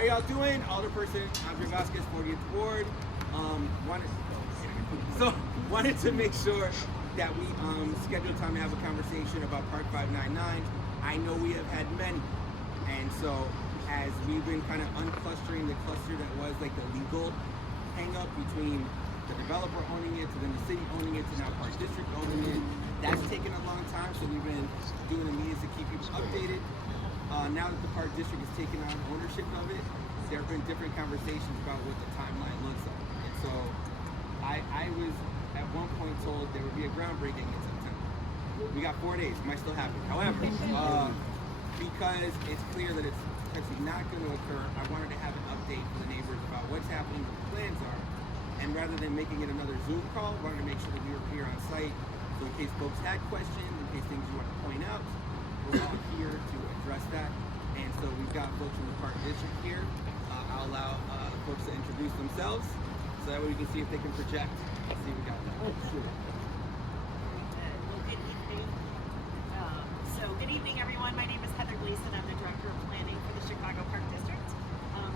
How y'all doing? Alderperson Andre Vasquez, 40th Ward. Wanted to make sure that we schedule time to have a conversation about Park 599. I know we have had many, and so as we've been kind of unclustering the cluster that was like the legal hang-up between the developer owning it, to then the city owning it, to now Park District owning it, that's taken a long time, so we've been doing the meetings to keep people updated. Now that the Park District has taken on ownership of it, there have been different conversations about what the timeline looks like. And so I was at one point told there would be a groundbreaking in September. We got 4 days, it might still happen. However, because it's clear that it's potentially not going to occur, I wanted to have an update for the neighbors about what's happening, what the plans are. And rather than making it another Zoom call, I wanted to make sure that we were here on site. So in case folks had questions, in case things you want to point out, we're all here to address that. And so we've got folks from the Park District here. I'll allow folks to introduce themselves so that way we can see if they can project. Let's see if we got that. Oh, sure. Well, good evening. Good evening, everyone. My name is Heather Gleason. I'm the Director of Planning for the Chicago Park District.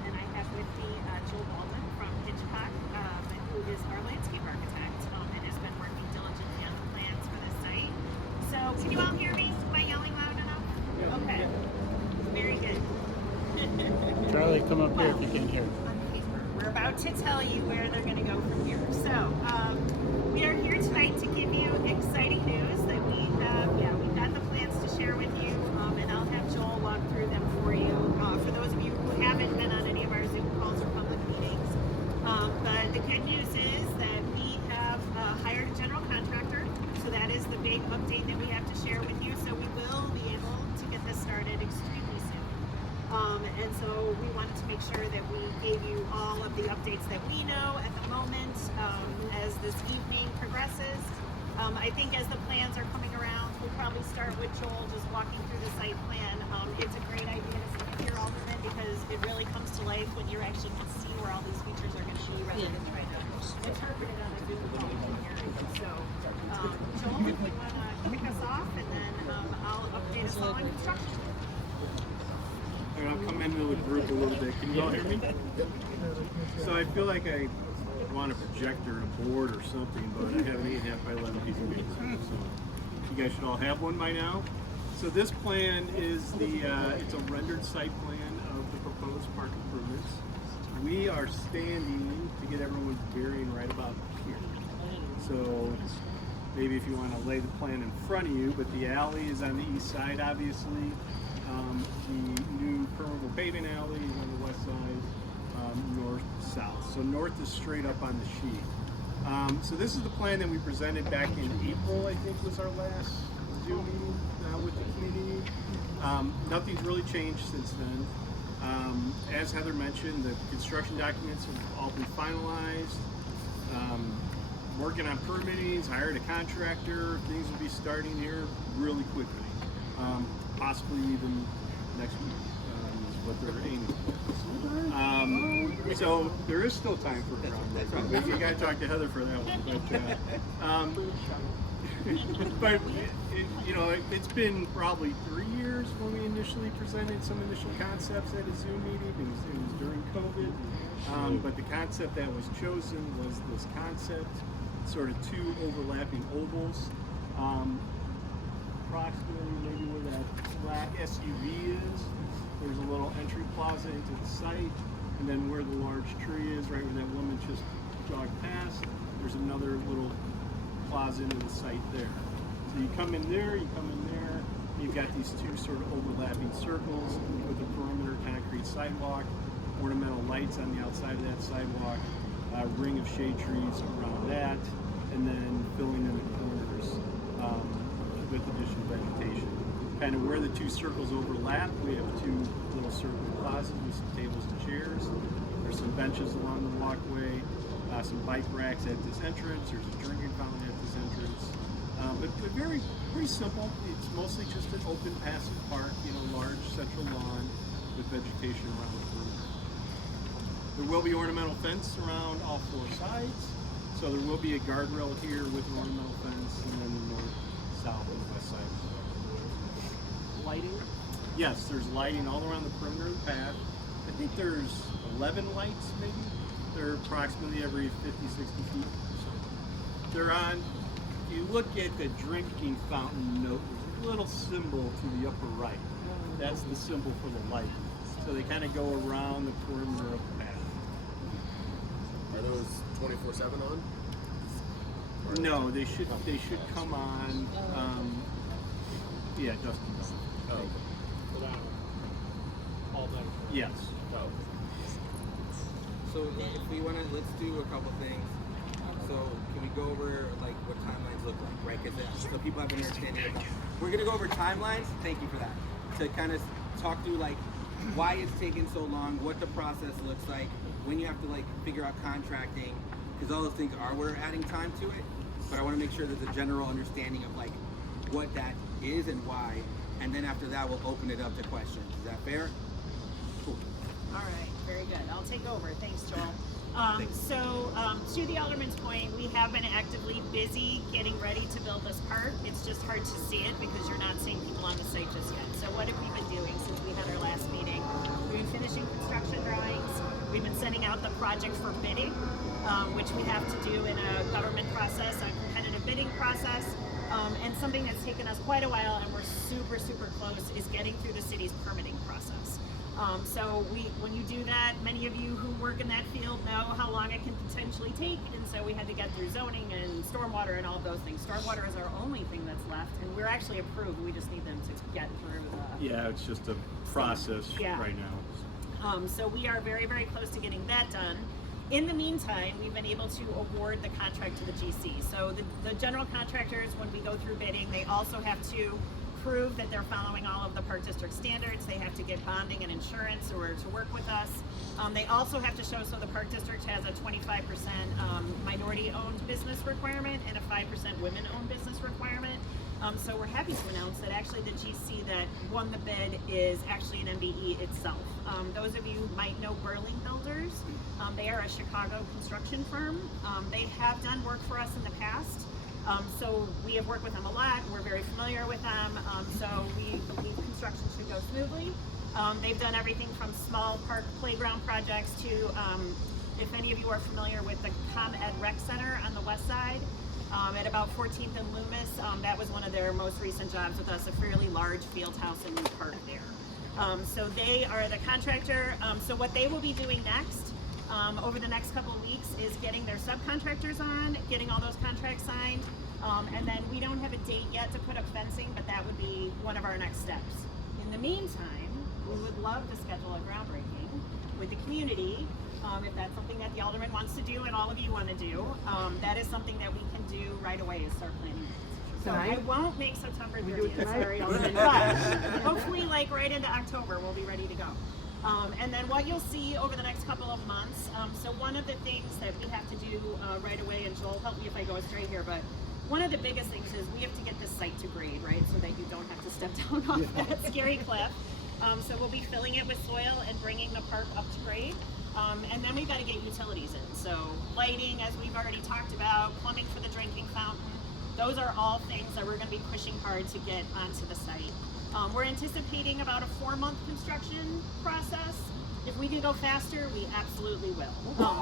And I have with me Joel Baldwin from Hitchcock, who is our landscape architect and has been working diligently on the plans for this site. So can you all hear me? Am I yelling loud enough? Okay. Very good. Charlie, come up here if you can hear. We're about to tell you where they're going to go from here. So we are here tonight to give you exciting news that we've got the plans to share with you, and I'll have Joel walk through them for you. For those of you who haven't been on any of our Zoom calls or public meetings, but the good news is that we have hired a general contractor. So that is the big update that we have to share with you. So we will be able to get this started extremely soon. And so we wanted to make sure that we gave you all of the updates that we know at the moment as this evening progresses. I think as the plans are coming around, we'll probably start with Joel just walking through the site plan. It's a great idea to see here, Alderman, because it really comes to life when you actually can see where all these features are going to be rather than trying to interpret it on a Zoom call from here. So, Joel, if you want to kick us off, and then I'll update us all on construction. And I'll come into the group a little bit. Can you all hear me? So I feel like I want a projector and a board or something, but I have an 8.5 by 11 piece of paper. So you guys should all have one by now. So this plan is it's a rendered site plan of the proposed park improvements. We are standing to get everyone's bearing right about here. So maybe if you want to lay the plan in front of you, but the alley is on the east side, obviously. The new permeable paving alley is on the west side, north-south. So north is straight up on the sheet. So this is the plan that we presented back in April, I think was our last Zoom meeting with the community. Nothing's really changed since then. As Heather mentioned, the construction documents have all been finalized. Working on permitting, hired a contractor. Things will be starting here really quickly. Possibly even next week is what they're aiming for. So there is still time for groundbreaking. But you got to talk to Heather for that one. But it's been probably 3 years when we initially presented some initial concepts at a Zoom meeting. It was during COVID. But the concept that was chosen was this concept, sort of two overlapping ovals. Approximately maybe where that black SUV is, there's a little entry plaza into the site, and then where the large tree is, right where that woman just jogged past, there's another little plaza into the site there. So you come in there, you've got these two sort of overlapping circles with a perimeter concrete sidewalk, ornamental lights on the outside of that sidewalk, a ring of shade trees around that, and then filling in the corners with additional vegetation. Kind of where the two circles overlap, we have two little circle plazas with some tables and chairs. There's some benches along the walkway, some bike racks at this entrance. There's a drinking fountain at this entrance. But pretty simple. It's mostly just an open, passive park, large central lawn with vegetation around the perimeter. There will be ornamental fence around all four sides. So there will be a guardrail here with an ornamental fence, and then the north, south, and west side. Lighting? Yes, there's lighting all around the perimeter of the path. I think there's 11 lights maybe. They're approximately every 50, 60 feet. So they're on. If you look at the drinking fountain note, there's a little symbol to the upper right. That's the symbol for the light. So they kind of go around the perimeter of the path. Are those 24/7 on? No, they should come on. Yeah, dusk and dawn. Oh. All done. Yes. Oh. So if we want to, let's do a couple things. So can we go over like what timelines look like, right? Because so people have an understanding of that. We're gonna go over timelines. Thank you for that. To kind of talk through like why it's taking so long, what the process looks like, when you have to like figure out contracting, because all those things are we're adding time to it. But I want to make sure there's a general understanding of like what that is and why, and then after that we'll open it up to questions. Is that fair? Cool. All right, very good. I'll take over. Thanks, Joel. Thanks. So, to the Alderman's point, we have been actively busy getting ready to build this park. It's just hard to see it because you're not seeing people on the site just yet. So what have we been doing since we had our last meeting? We've been finishing construction drawings. We've been sending out the project for bidding, which we have to do in a government process, a competitive bidding process. And something that's taken us quite a while, and we're super, super close, is getting through the city's permitting process. So when you do that, many of you who work in that field know how long it can potentially take, and so we had to get through zoning and stormwater and all of those things. Stormwater is our only thing that's left, and we're actually approved. We just need them to get through the... Yeah, it's just a process Yeah. right now. So we are very, very close to getting that done. In the meantime, we've been able to award the contract to the GC. So the general contractors, when we go through bidding, they also have to prove that they're following all of the Park District standards. They have to get bonding and insurance in order to work with us. They also have to show, so the Park District has a 25% minority-owned business requirement and a 5% women-owned business requirement. So we're happy to announce that actually the GC that won the bid is actually an MBE itself. Those of you who might know Burling Builders. They are a Chicago construction firm. They have done work for us in the past. So we have worked with them a lot. We're very familiar with them. So we believe construction should go smoothly. They've done everything from small park playground projects to, if any of you are familiar with the ComEd Rec Center on the west side, at about 14th and Loomis, that was one of their most recent jobs with us, a fairly large field house and new park there. So they are the contractor. So what they will be doing next, over the next couple of weeks, is getting their subcontractors on, getting all those contracts signed, and then we don't have a date yet to put up fencing, but that would be one of our next steps. In the meantime, we would love to schedule a groundbreaking with the community, if that's something that the Alderman wants to do and all of you want to do. That is something that we can do right away is start planning. So I won't make September 30th, sorry, Alderman, but hopefully like right into October we'll be ready to go. And then what you'll see over the next couple of months, so one of the things that we have to do right away, and Joel, help me if I go astray here, but one of the biggest things is we have to get this site to grade, right, so that you don't have to step down off that scary cliff. So we'll be filling it with soil and bringing the park up to grade. And then we've got to get utilities in. So lighting, as we've already talked about, plumbing for the drinking fountain, those are all things that we're going to be pushing hard to get onto the site. We're anticipating about a 4-month construction process. If we can go faster, we absolutely will.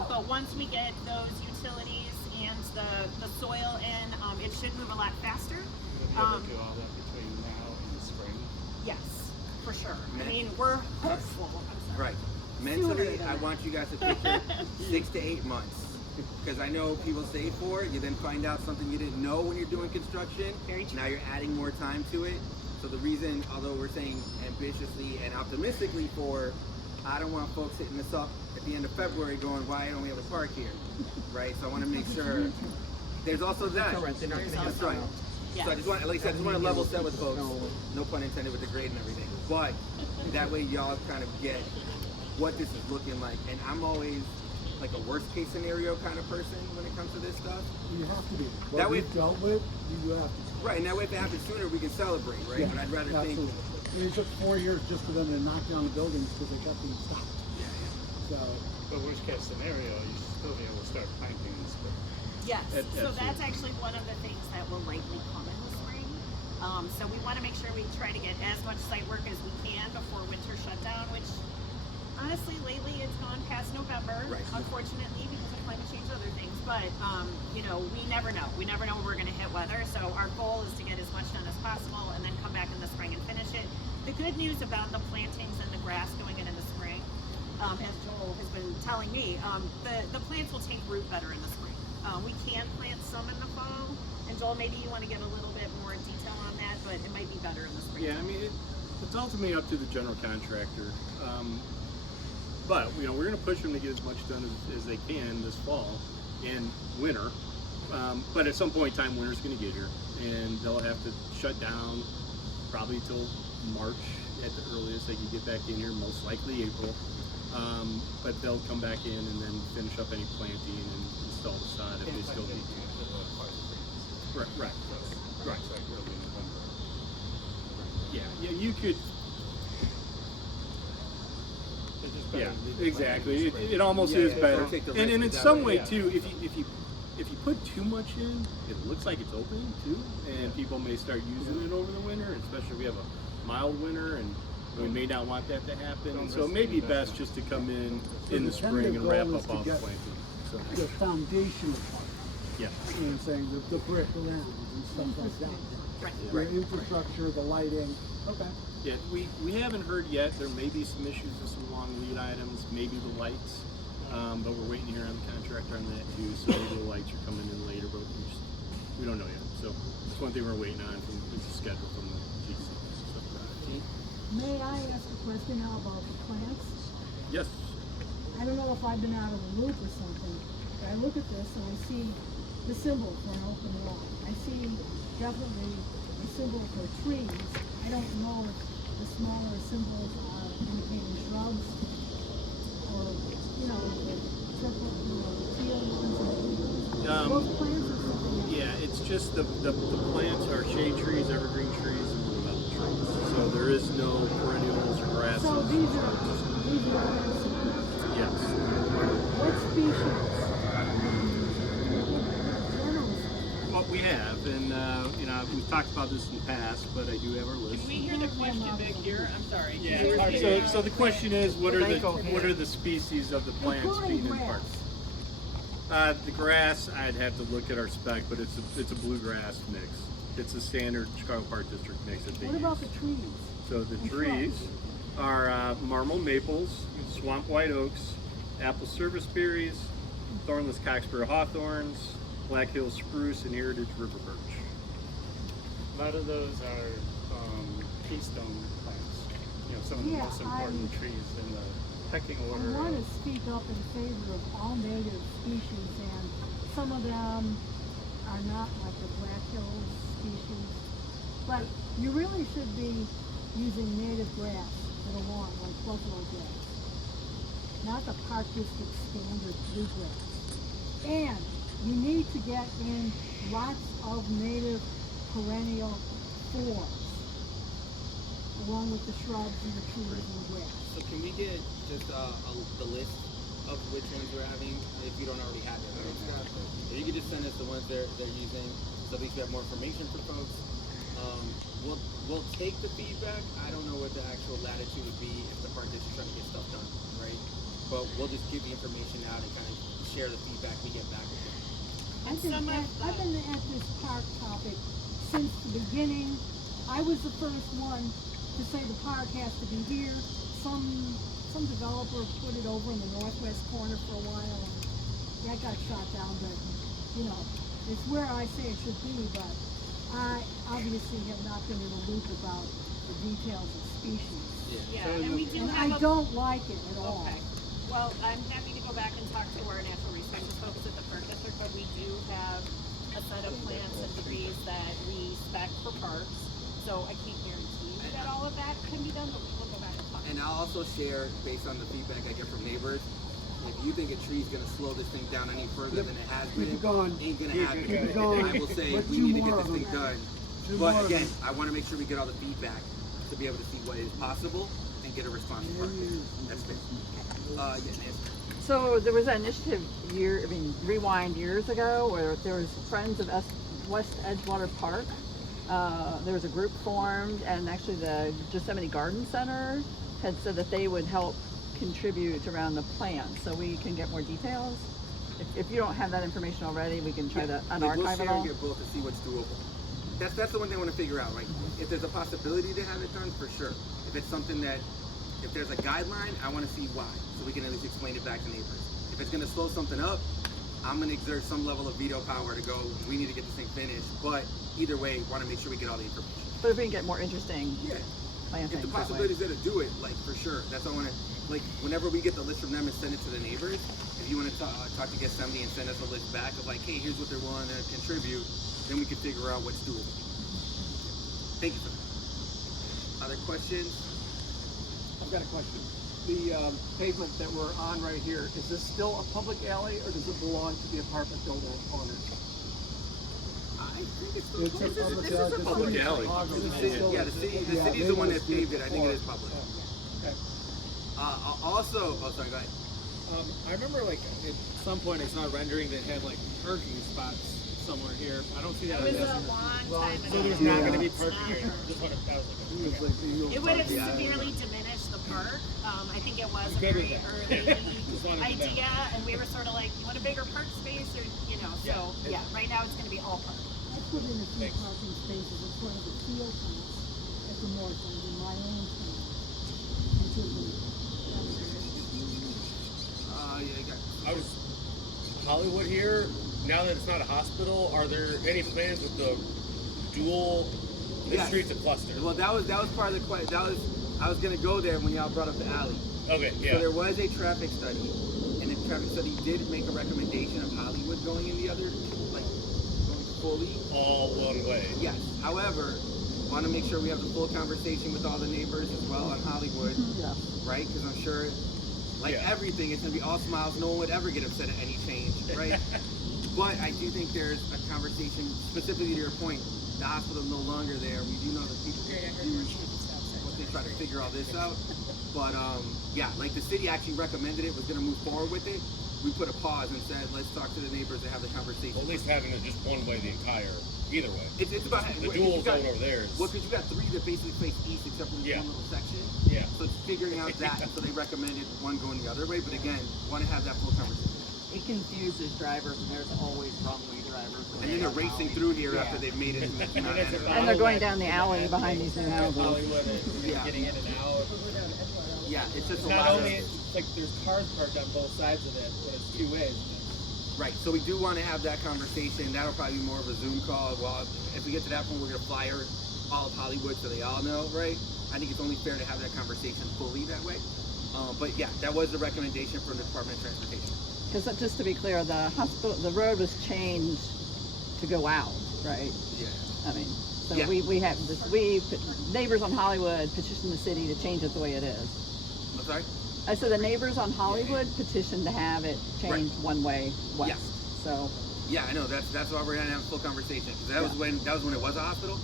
But once we get those utilities and the soil in, it should move a lot faster. We'll be able to do all that between now and the spring. Yes, for sure. I mean, we're hopeful. I'm sorry. Right. Mentally, I want you guys to picture 6 to 8 months. Because I know people say 4, you then find out something you didn't know when you're doing construction. Very true. Now you're adding more time to it. So the reason, although we're saying ambitiously and optimistically 4, I don't want folks hitting us up at the end of February going, why don't we have a park here? Right? So I want to make sure. There's also that. That's right. Yeah. So I just want, like I said, I just want to level set with folks. No pun intended with the grade and everything. But that way y'all kind of get what this is looking like. And I'm always like a worst case scenario kind of person when it comes to this stuff. You have to be. What That way- we've dealt with, you have to. Right, and that way if it happens sooner, we can celebrate, right? Yeah, But I'd rather absolutely. think, I mean, it took 4 years just for them to knock down the buildings because they kept being stopped. So, But worst case scenario, you should still be able to start planting in the spring. Yes, so Absolutely. that's actually one of the things that will likely come in the spring. So we want to make sure we try to get as much site work as we can before winter shutdown, which honestly honestly, lately it's gone past November, Right. unfortunately, because of climate change and other things. But, you know, we never know. We never know when we're going to hit weather. So our goal is to get as much done as possible and then come back in the spring and finish it. The good news about the plantings and the grass going in the spring, as Joel has been telling me, the plants will take root better in the spring. We can plant some in the fall. And Joel, maybe you want to get a little bit more detail on that, but it might be better in the spring. Yeah, I mean, it's ultimately up to the general contractor. But, you know, we're going to push them to get as much done as they can this fall and winter. But at some point in time, winter's going to get here, and they'll have to shut down probably till March at the earliest. They can get back in here, most likely April. But they'll come back in and then finish up any planting and install the sod if they still need to. Right. Yeah, you could. Yeah, exactly. It almost is better, and in some way too. If you put too much in, it looks like it's opening too, and people may start using it over the winter, especially if we have a mild winter, and we may not want that to happen. And so it may be best just to come in the spring and wrap up all the planting. So, The foundation part, yeah. you know what I'm saying, the brick around and stuff like that. Right. Your infrastructure, the lighting, okay. Yeah, we haven't heard yet. There may be some issues with some long lead items, maybe the lights, but we're waiting to hear on the contractor on that too. So maybe the lights are coming in later, but we don't know yet. So that's one thing we're waiting on from the schedule from the GC. So, May I ask a question now about the plants? yes. I don't know if I've been out of the loop or something, but I look at this and I see the symbol for an open lot. I see definitely a symbol for trees. I don't know if the smaller symbols are indicating shrubs or, you know, the purple, teal ones and those plants or something else. Yeah, it's just the plants are shade trees, evergreen trees, and metal trees. So there is no perennials or grasses. So these are plants. Yes. What species? Well, we have, and you know, we've talked about this in the past, but I do have our list. Can we hear the question back here? I'm sorry. Yeah, Can you it's hard repeat to it? So the question is, what are the species of the plants Including being in grass. park? The grass, I'd have to look at our spec, but it's a bluegrass mix. It's a standard Chicago Park District mix that they What about use. the trees? So the and trees shrubs? are marmal maples, swamp white oaks, apple service berries, thornless cockspur hawthorns, Black Hill spruce, and heritage river birch. A lot of those are keystone plants. You know, some of the Yeah, most important trees in the pecking I order. want to of- speak up in favor of all native species, and some of them are not like the Black Hills species, but you really should be using native grass for the lawn, like buffalo grass, not the Park District standard bluegrass. And you need to get in lots of native perennial forms, along with the shrubs and the trees and the grass. So can we get just the list of which ones we're having, if you don't already have it, right, Scott? If you could just send us the ones they're using, so at least we have more information for folks. We'll take the feedback. I don't know what the actual latitude would be if the park district's trying to get stuff done, right? But we'll just give the information out and kind of share the feedback we get back with them. I've been at this park topic since the beginning. I was the first one to say the park has to be here. Some developer put it over in the northwest corner for a while, and that got shot down. But you know, it's where I say it should be. But I obviously have not been in the loop about the details of species, Yeah, and we do and have I don't like it at all. Okay. Well, I'm happy to go back and talk to our natural resources folks at the park district, but we do have a set of plants and trees that we spec for parks. So I can't guarantee you that all of that can be done, but we will go back and talk. And I'll also share, based on the feedback I get from neighbors, if you think a tree's gonna slow this thing down any further than it has Keep been, it going. ain't gonna Keep happen. it going. I will say, Let's we do need to get more this of thing them. done. Do more But of again, them. I wanna make sure we get all the feedback to be able to see what is possible and get a response from our kids. That's it. Yeah, Nancy. So there was an initiative rewind years ago, where there was Friends of West Edgewater Park. There was a group formed, and actually the Yosemite Garden Center had said that they would help contribute around the plan so we can get more details? If you don't have that information already, we can try to Like, we'll unarchive it share all. and get both to see what's doable. That's the one thing I want to figure out. Like, if there's a possibility to have it done, for sure. If it's something that, if there's a guideline, I want to see why, so we can at least explain it back to neighbors. If it's going to slow something up, I'm going to exert some level of veto power to go, we need to get this thing finished. But either way, want to make sure we get all the information. But if we can get more interesting Yeah. plan If the things that way. possibility's there to do it, like, for sure. That's all I want to, like, whenever we get the list from them and send it to the neighbors, if you want to talk to Gethsemane and send us a list back of like, hey, here's what they're willing to contribute, then we can figure out what's doable. Thank you for that. Other questions? I've got a question. The pavement that we're on right here, is this still a public alley or does it belong to the apartment building owners? I think it's It's a public alley. Yeah, the city's the one that paved it. I think it is public. Also, oh, sorry, go ahead. I remember like at some point I saw a rendering that had like parking spots somewhere here. I don't see that. It was on a this. long time ago. So there's not going to be parking here. Just wanted, that was like, It would have severely diminished the park. I think it was a Good with very that. early Just wanted to know. idea, and we were sort of like, you want a bigger park space, or you know? So yeah, right now it's going to be all park. I put in a few parking spaces in front of the field house at the north end in my own town. Until the, Yeah, you got. I was Hollywood here. Now that it's not a hospital, are there any plans with the dual? The Yes. streets a cluster. Well, that was part of the question. I was gonna go there when y'all brought up the alley. Okay, So yeah. there was a traffic study, and the traffic study did make a recommendation of Hollywood going in the other, like, going fully. All one way. Yes. However, want to make sure we have the full conversation with all the neighbors as well on Hollywood, Yeah. right? Because I'm sure, like Yeah. everything, it's gonna be all smiles. No one would ever get upset at any change, right? But I do think there's a conversation, specifically to your point. The hospital is no longer there. We do know that people once they try to figure all this out. But yeah, like the city actually recommended it, was gonna move forward with it. We put a pause and said, let's talk to the neighbors and have the conversation. Well, at least having it just one way the entire, either way. It's about The if dual you got- zone over there is. Well, because you got three that basically face east except for this Yeah. one little section. Yeah. So it's figuring out that, so they recommended one going the other way. But again, want to have that full conversation. It confuses drivers, and there's always wrong-way drivers. And then they're racing through here after they've made it. And it's a And they're going down the alley behind these new houses. Hollywood and Yeah. getting in and out. Yeah, it's just a Not lot only of. it's like there's cars parked on both sides of it, but it's two ways. Right, so we do want to have that conversation. That'll probably be more of a Zoom call. Well, if we get to that point, we're going to flyer all of Hollywood so they all know, right? I think it's only fair to have that conversation fully that way. But yeah, that was the recommendation from the Department of Transportation. Because just to be clear, the hospital, the road was changed to go out, right? Yeah. I mean, so Yeah. we have this, neighbors on Hollywood petitioned the city to change it the way it is. I'm sorry? I said the neighbors on Hollywood petitioned to have it changed one way west. Yeah. So, Yeah, I know. That's why we're gonna have a full conversation because that was when it was a hospital.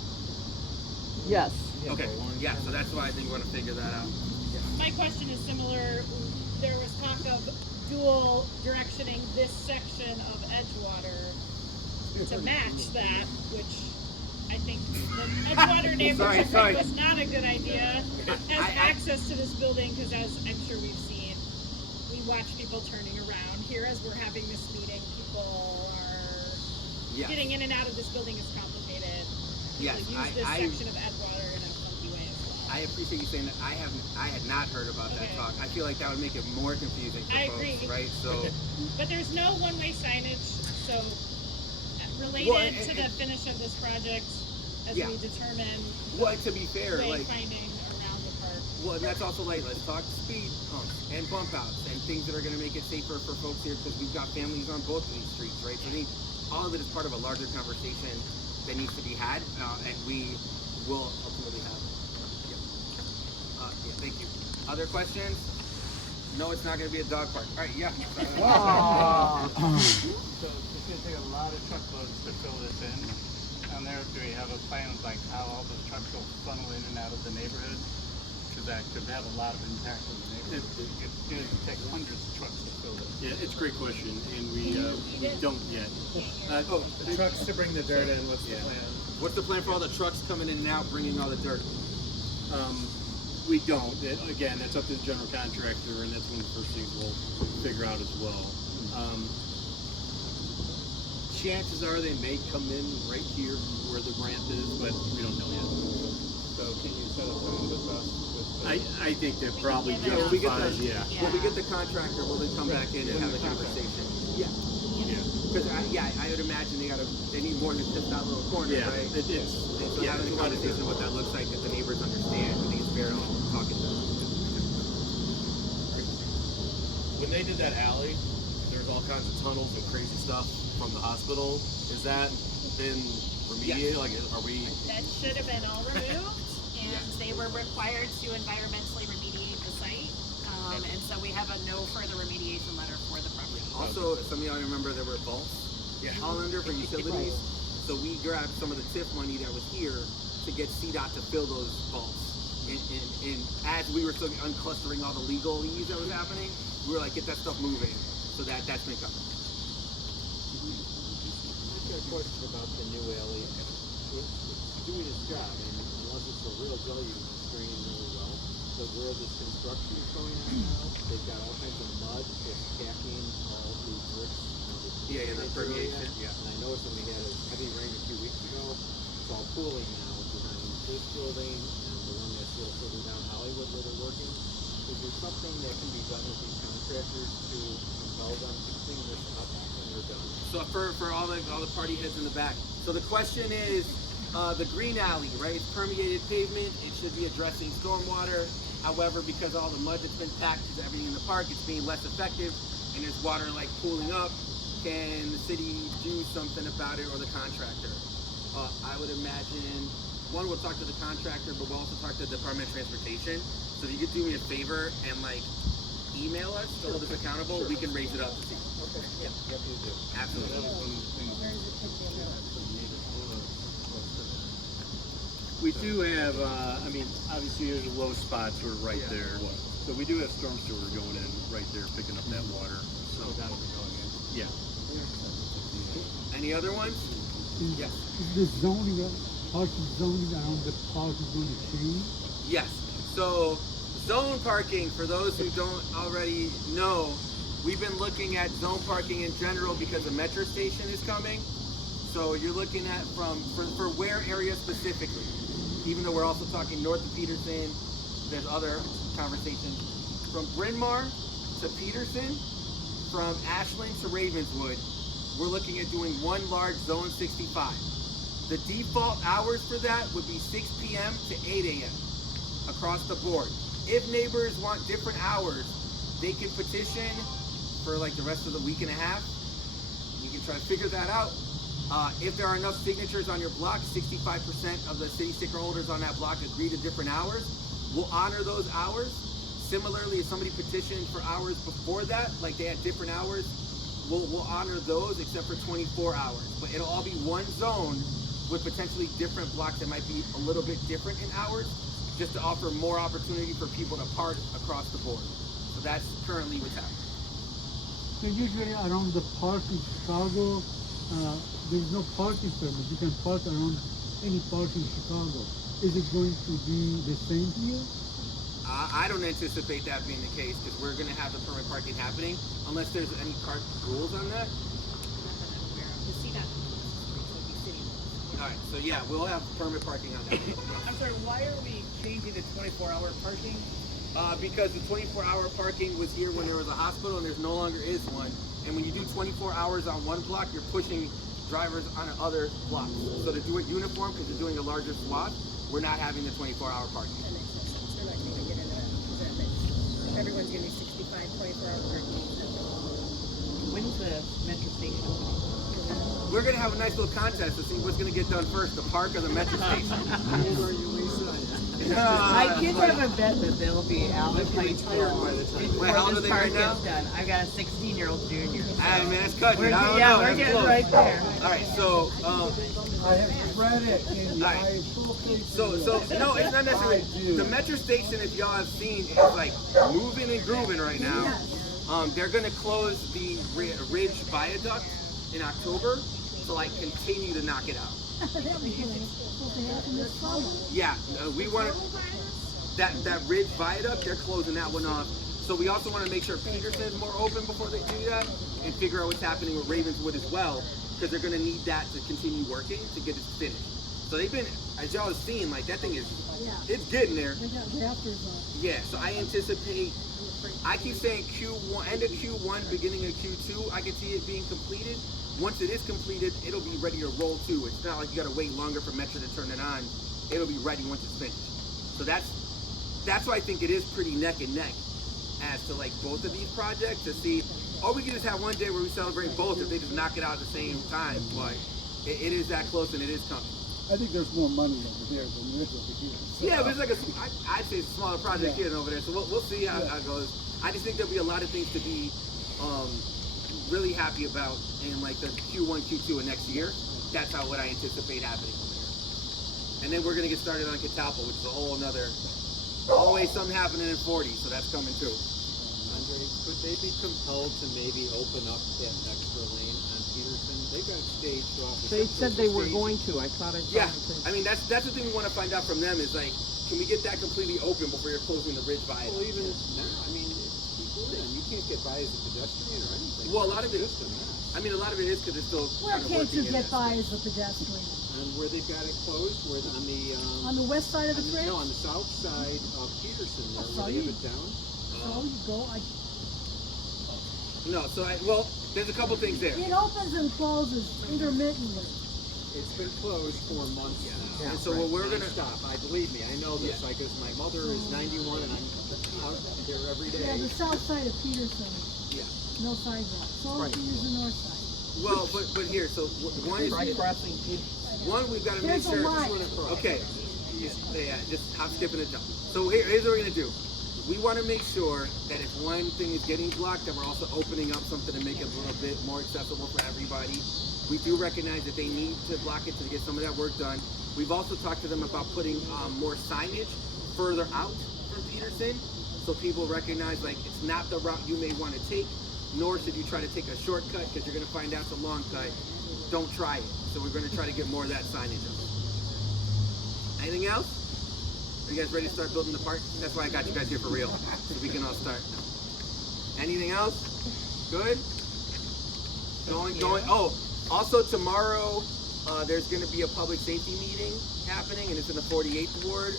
yes. Okay. Yeah. So that's why I think we want to figure that out. My question is similar. There was talk of dual directioning this section of Edgewater to match that, which I think the Edgewater neighborhood Sorry. was not a good idea as access to this building, because as I'm sure we've seen, we watch people turning around here as we're having this meeting. People are Yeah. getting in and out of this building is complicated. Yes, People use this section of Edgewater in a funky way as well. I appreciate you saying that. I had not heard about that Okay. talk. I feel like that would make it more confusing for I folks, agree. right? So But there's no one-way signage, so related Well, and- to the finish of this project, as Yeah. we determine well, to be fair, like wayfinding around the park. well, and that's also like let's talk speed humps and bump outs and things that are going to make it safer for folks here because we've got families on both of these streets, right? So I think all of it is part of a larger conversation that needs to be had, and we will ultimately have. Yeah, thank you. Other questions? No, it's not going to be a dog park. All right, yeah. So it's gonna take a lot of truckloads to fill this in. Down there, do we have a plan of like how all those trucks will funnel in and out of the neighborhood? Because that could have a lot of impact on the neighborhood. It's gonna take hundreds of trucks to fill it. Yeah, it's a great question, and we don't yet. The trucks to bring the dirt in. What's the plan? What's the plan for all the trucks coming in and out, bringing all the dirt? We don't. Again, that's up to the general contractor, and that's one of the first things we'll figure out as well. Chances are they may come in right here where the ramp is, but we don't know yet. So can you set up time with us? I think that probably give it we get justifies, the, yeah. when we get the contractor, we'll then come back in and have the conversation. Yeah. Because I would imagine they need more than just that little corner, Yeah, right? it is. And so having a conversation what that looks like, that the neighbors understand, I think it's fair to talking to them. When they did that alley, there's all kinds of tunnels and crazy stuff from the hospital. Is that been remediated? Like, are we? That should have been all removed, and they were required to environmentally remediate the site. And so we have a no further remediation letter for the property. Also, some of y'all remember there were vaults all under for utilities. So we grabbed some of the TIF money that was here to get CDOT to fill those vaults. And as we were still unclustering all the legalese that was happening, we were like, get that stuff moving. So that's been covered. I've got a question about the new alley. It's doing its job, and unless it's a real W, it's draining really well. But where this construction is going on now, they've got all kinds of mud that's packing all the bricks. Yeah, the permeation. Yeah. And I noticed when we had a heavy rain a few weeks ago, it's all pooling now behind this building and the one that's a little further down Hollywood where they're working. Is there something that can be done with these contractors to compel them to clean this up when they're done? So for all the party heads in the back. So the question is, the green alley, right? It's permeated pavement. It should be addressing stormwater. However, because all the mud that's been packed to everything in the park, it's being less effective, and there's water like pooling up. Can the city do something about it, or the contractor? I would imagine, one, we'll talk to the contractor, but we'll also talk to the Department of Transportation. So if you could do me a favor and like email us to hold us accountable, we can raise it up to see. Okay. Yeah. Yep, you do. Absolutely. We do have, I mean, obviously there's low spots were right there. So we do have storm sewer going in right there, picking up that water. So that'll be going in. Yeah. Any other ones? Yes. Is the zoning, parking zoning around the park is going to change? Yes. So zone parking, for those who don't already know, we've been looking at zone parking in general because the metro station is coming. So you're looking at for where area specifically, even though we're also talking north of Peterson, there's other conversations. From Bryn Mawr to Peterson, from Ashland to Ravenswood, we're looking at doing one large zone 65. The default hours for that would be 6 p.m. to 8 a.m. across the board. If neighbors want different hours, they can petition for like the rest of the week and a half. We can try to figure that out. If there are enough signatures on your block, 65% of the city sticker holders on that block agree to different hours, we'll honor those hours. Similarly, if somebody petitioned for hours before that, like they had different hours, we'll honor those except for 24 hours. But it'll all be one zone with potentially different blocks that might be a little bit different in hours, just to offer more opportunity for people to park across the board. So that's currently what's happening. So usually around the park in Chicago, there's no parking permit. You can park around any park in Chicago. Is it going to be the same here? I don't anticipate that being the case because we're going to have the permit parking happening unless there's any park rules on that. All right, so yeah, we'll have permit parking on that. I'm sorry, why are we changing to 24-hour parking? Because the 24-hour parking was here when there was a hospital and there's no longer is one. And when you do 24 hours on one block, you're pushing drivers on other blocks. So to do it uniform, because you're doing a larger swath, we're not having the 24-hour parking. That makes no sense. They're not going to get into that. Everyone's going to be 65, 24-hour parking. When's the metro station opening? We're going to have a nice little contest to see what's going to get done first, the park or the metro station. My kids have a bet that they'll be out of high school before Wait, how old are this they park right now? gets done. I've got a 16-year-old junior. Hey, man, that's cutting it. We're getting right there. All right, so I have read it and All right. I full faith in So you. no, it's not necessarily. I do. The metro station, if y'all have seen, is like moving and grooving right now. They're gonna close the Ridge Viaduct in October to like continue to knock it out. That was supposed to happen this summer. Yeah, we want to. that Ridge Viaduct, they're closing that one off. So we also want to make sure Peterson's more open before they do that, and figure out what's happening with Ravenswood as well, because they're going to need that to continue working to get it finished. So they've been, as y'all have seen, like that thing is, it's getting there. They got rafters on. Yeah, so I anticipate, I keep saying Q1, end of Q1, beginning of Q2, I can see it being completed. Once it is completed, it'll be ready to roll too. It's not like you gotta wait longer for Metro to turn it on. It'll be ready once it's finished. So that's why I think it is pretty neck and neck as to like both of these projects to see, or we can just have one day where we celebrate both if they just knock it out at the same time. But it is that close and it is coming. I think there's more money over there than there is over here. Yeah, but it's like I'd say it's a smaller project here than over there. So we'll see how it goes. I just think there'll be a lot of things to be really happy about in like the Q1, Q2 of next year. That's what I anticipate happening over here. And then we're gonna get started on Catalpa, which is a whole another, always something happening in 40, so that's coming too. Andre, could they be compelled to maybe open up that extra lane on Peterson? They got staged off. They said they were going to. I thought I saw Yeah, something. I mean that's the thing we want to find out from them is like, can we get that completely open before you're closing the Ridge Viaduct? Well, even now, I mean, you can't get by as a pedestrian or anything. Well, a lot of it It's just a mess. I mean, a lot of it is because it's still Where kind of can't you working in get that by space. as a pedestrian? And where they've got it closed, where On the west side of the bridge? no, on the south side of Peterson, there, So where they you- have it down. So you go, No, so well, there's a couple things there. it opens and closes intermittently. It's been closed for months now. And so what we're gonna stop. I believe me, I know this. Yeah. Because my mother is 91 and I'm out there every day. Yeah, the south side of Peterson, Yeah. no sidewalk. So Right. here's the north side. Well, but here, so one is Crossing. one we've got to make There's a sure. line. Okay. Yeah, just hop, skipping a jump. So here's what we're gonna do. We want to make sure that if one thing is getting blocked, that we're also opening up something to make it a little bit more accessible for everybody. We do recognize that they need to block it to get some of that work done. We've also talked to them about putting more signage further out from Peterson, so people recognize like it's not the route you may want to take, nor should you try to take a shortcut because you're going to find out it's a long cut. Don't try it. So we're going to try to get more of that signage up. Anything else? Are you guys ready to start building the park? That's why I got you guys here for real, so we can all start. Anything else? Good? Going. Oh, also tomorrow, there's going to be a public safety meeting happening, and it's in the 48th ward.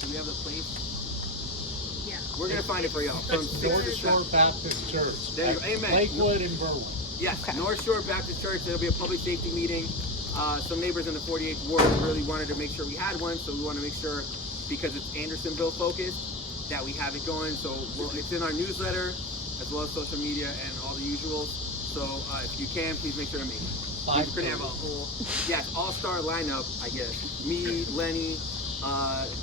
Do we have the place? Yeah. We're going to find it for y'all. From 6 to North 7. Shore Baptist Church. There you go. Amen. Lakewood and Berlin. Yes, North Shore Baptist Church. There'll be a public safety meeting. Some neighbors in the 48th ward really wanted to make sure we had one, so we want to make sure, because it's Andersonville focused, that we have it going. So it's in our newsletter, as well as social media and all the usuals. So if you can, please make sure to make it. We're going to have a whole, all-star lineup, I guess. Me, Lenny,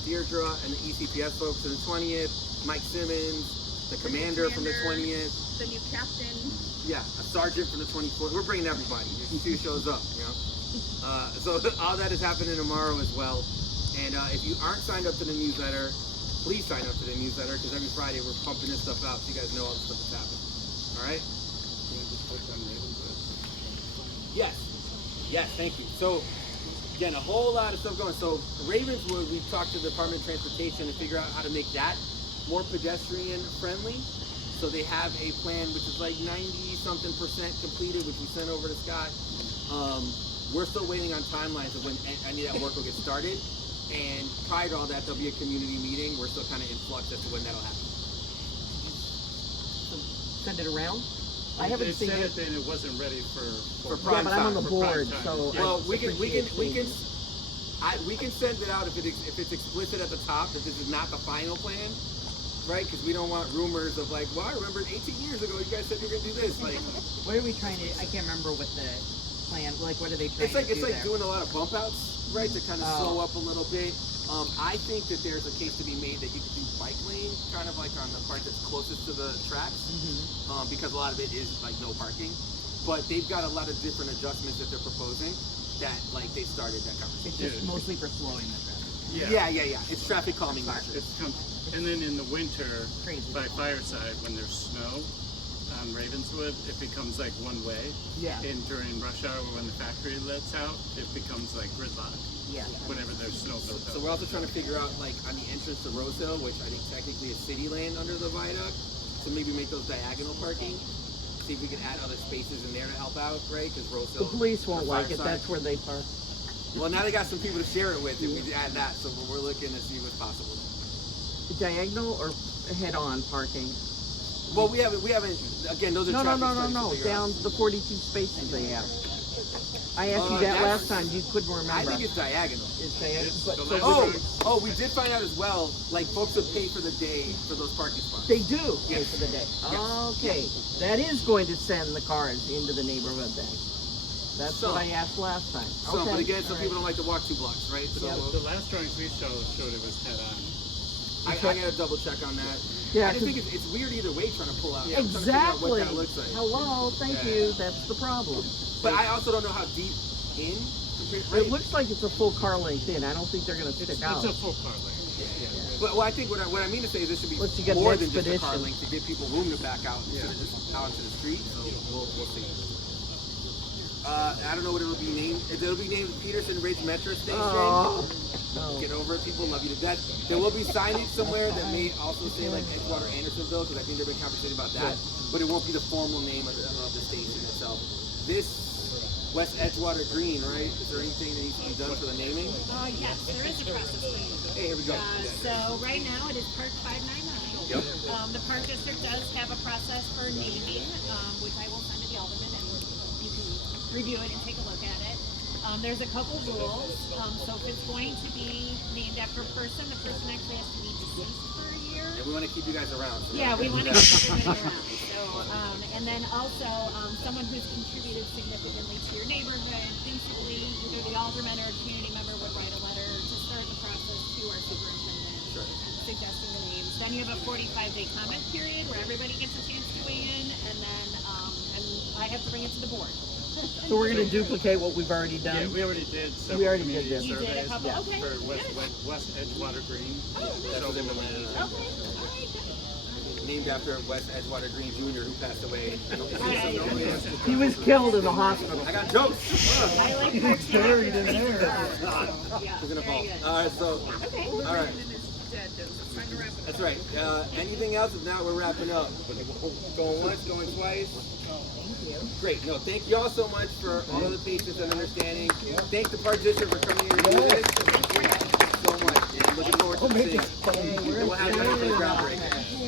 Deirdre, and the ECPS folks on the 20th, Mike Simmons, the commander from the 20th. The new captain. Yeah, a sergeant from the 24th. We're bringing everybody. If who shows up, you know. So all that is happening tomorrow as well. And if you aren't signed up to the newsletter, please sign up to the newsletter because every Friday we're pumping this stuff out so you guys know all the stuff that's happening. All right? Yes, thank you. So again, a whole lot of stuff going. So Ravenswood, we've talked to the Department of Transportation to figure out how to make that more pedestrian friendly. So they have a plan which is like 90-something% completed, which we sent over to Scott. We're still waiting on timelines of when any of that work will get started. And prior to all that, there'll be a community meeting. We're still kind of in flux as to when that'll happen. Send it around. I haven't seen said it. it, and it wasn't ready for Yeah, prime but I'm on time. the For prime board, time. so. Well, we can can. send it out if it's explicit at the top that this is not the final plan, right? Because we don't want rumors of like, well, I remember 18 years ago you guys said you were gonna do this. Like, What are we trying to? I can't remember what the plan. Like, what are they trying it's like to do it's like there? doing a lot of bump outs, right? To kind of Oh. slow up a little bit. I think that there's a case to be made that you could do bike lane, kind of like on the part that's closest to the tracks, because a lot of it is like no parking. But they've got a lot of different adjustments that they're proposing that like they started that conversation. It's just mostly for slowing the traffic. Yeah. It's traffic calming measures. And then in the winter, Crazy. by Fireside, when there's snow, on Ravenswood, it becomes like one way. Yeah. And during rush hour when the factory lets out, it becomes like gridlock. Yeah. Whenever there's snow built up. So we're also trying to figure out, like, on the entrance to Rose Hill, which I think technically is city land under the viaduct, so maybe make those diagonal parking. See if we can add other spaces in there to help out, right? Because Rose The Hill. police won't or like it, Fireside. that's where they park. Well, now they got some people to share it with if we add that, so we're looking to see what's possible. Diagonal or head-on parking? Well, we haven't, again, those are No, traffic studies to no, figure out. down the 42 spaces they have. I asked you that that's- last time, you couldn't remember. I think it's diagonal. It's diagonal, but the so last Oh, we did find out as well, like, folks would pay for the day for those parking spots. they do pay Yes. for the day. Yes. Okay, that is going to send the cars into the neighborhood then. That's So- what I asked last time. So, Okay. but again, some all people right. don't like to walk 2 blocks, right? So The last drawings we showed it was head on. I gotta double check on that. Yeah, I just 'cause- think it's weird either way trying to pull out. I'm trying to figure out Exactly. what that looks like. Hello, thank Yeah. you, that's the problem. But I also don't know how deep in. Right? It looks like it's a full car length in, I don't think they're gonna stick It's out. a full car length. But well, I think what I mean to say is this should be Unless you get more an than just a car expedition. length to give people room to back out instead of just out into the street. So we'll see. I don't know what it'll be named. It'll be named Peterson Ridge Metro Station. Oh, no. Get over it, people love you to death. There will be signage somewhere that may also say like Edgewater Andersonville, because I think there's been conversation about that. But it won't be the formal name of the station itself. This West Edgewater Green, right? Is there anything that needs to be done for the naming? Yes, there is a process for you. Hey, here we go. So right now it is Park 599. Yep. The Park District does have a process for naming, which I will send to the Alderman and you can review it and take a look at it. There's a couple rules. So if it's going to be named after a person, the person actually has to be deceased for a year. And we want to keep you guys around. So Yeah, we want to keep everybody around. So, and then also someone who's contributed significantly to your neighborhood. Basically, either the alderman or a community member would write a letter to start the process to our superintendent, suggesting the names. Then you have a 45-day comment period where everybody gets a chance to weigh in, and then and I have to bring it to the board. So we're gonna duplicate what we've already done? Yeah, we already did We several already did community this. You did a surveys couple. Okay. for West Edgewater Green. That's what they were landing on. Okay. All right. Good. Named after West Edgewater Green Jr., who passed away. He was killed in the hospital. I got jokes. I like Parks and Buried in Rec. there. Yeah, We're gonna very fall. good. All right, so Okay. all right. That's right. Anything else? If not, we're wrapping up. Going once, going twice. Great. No, thank you all so much for all of the patience and understanding. Thank the Park District for coming here to do this. So much. And looking forward to seeing. And we'll have that for the groundbreaking.